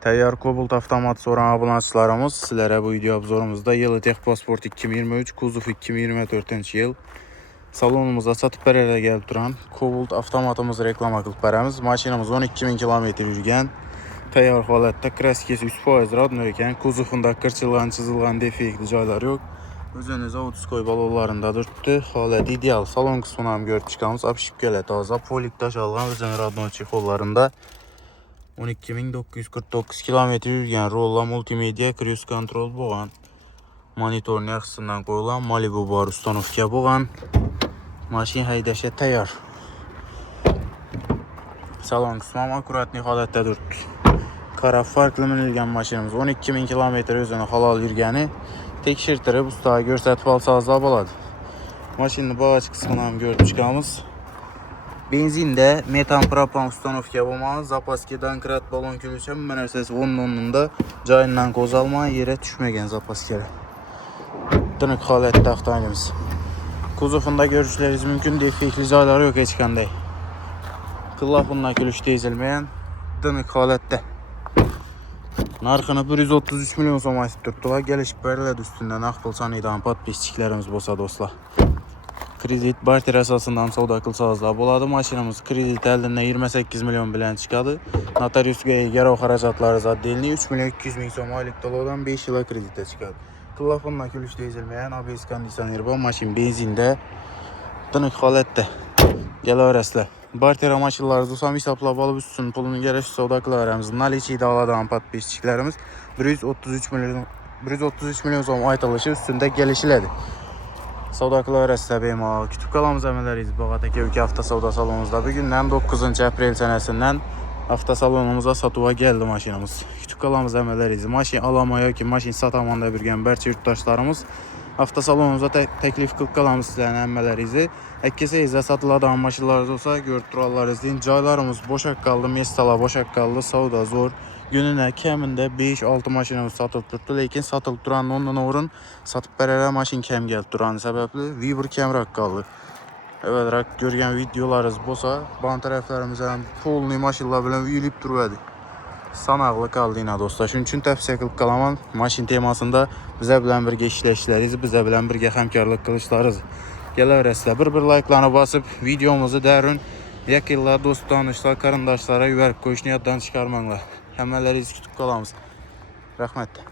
Təyyar Cobalt avtomat soran abunəçilərimiz sizlərə bu video obzorumuzda Yılı Texpasport 2023, Kuzov 2024-cü il salonumuza satıb bərələ gəlib duran Cobalt avtomatımız reklama qılıb bərəmiz. Maşinamız 12.000 km yürgən, təyyar halətdə, kraskesi 3% radnör ikən, kuzovunda qırçılğan, çizilğan, defekli caylar yox. Özünüz autoskoy balonlarındadır. Haləti ideal. Salon qısmına görüb çıxamız. Apşipkələ taza, polik daş alğan özünün radnör çexollarında 12.949 km yürgən rolla multimedya cruise control boğan. Monitorun yaxşısından qoyulan Malibu bar ustanovka boğan. Maşin həydəşə təyyar. Salon qısmı akuratlı halətdə durdu. Qara farklı minilgən maşinimiz 12.000 km özünü halal yürgəni tekşirtirib ustaya görsətib alsazda baladı. Maşinin bağaç qısmından görüb çıxamız. Benzində metan propan ustanovka olmalı. Zapaski Dankrat balon külüşə mənərsəsi 10-10'da cayından qozalma yerə düşməyən zapaskələ. Dınıq halətdə avtomobilimiz. Kuzovunda görüşləriniz mümkün, defekli cayları yox heç qanday. Qıllafından külüşdə ezilməyən dınıq halətdə. Narxını 133 milyon soma tutdular. Gəlişib bərlədi üstündən axpılsan idan patpisçiklərimiz bolsa dostlar. Kredit barter əsasından savda qılsazlar boladı. Maşinamız kredit əlində 28 milyon bilən çıxadı. Notarius gərək xəracatları zaddelini 3 milyon 200 min som aylık dolardan 5 yıla kreditə çıxadı. Qıllafından külüşdə ezilməyən ABS kondisioner bu maşin benzində dınıq halətdə. Gəl öyrəslə. Barter maşınları dostam hesabla balıp üstünün pulunu gərək savda qılarımız. Naliçi idaladan patpisçiklərimiz 133 milyon som aytalışı üstündə gəlişilədi. Savdakılar rəsəbəyim ağa. Kütüb qalamız əmələriyiz. Bağatəki ülke hafta savda salonumuzda. Bugündən 9 aprel sənəsindən hafta salonumuza satıva gəldi maşinimiz. Kütüb qalamız əmələriyiz. Maşin alamaya ki, maşin satamanda birgən bərçi yurttaşlarımız hafta salonumuza təklif qılıb qalamız sizlərin əmələriyiz. Əkkəsə izə satıladan maşinlarınız olsa gördürürlər izləyin. Caylarımız boşaq qaldı, mestala boşaq qaldı, savda zor. Gününə kəmində 5-6 maşinimiz satılıb durdu. Lakin satılıb duran ondan uğrun satıb bərələ maşin kəm gəlib duran səbəbli Viber kəmraq qaldı. Evet, görgən videolarınız bolsa, ban tərəflərimizdən polni maşinlər bilən yiyilib dururdu. Sanaqlı qaldı yine dostlar. Şunun üçün təvsiyə qılıb qalaman maşin temasında bizə bilən birgə işləşləriniz, bizə bilən birgə həmkarlıq qılışlarınız. Gələr rəslə bir like'larına basıb videomuzu dərin yakınlar, dost tanışlar, qarındaşlara yüvərib qoyuşunu yaddan çıxarmanlar. Həmmələri kütüb qalamız. Rəhmət.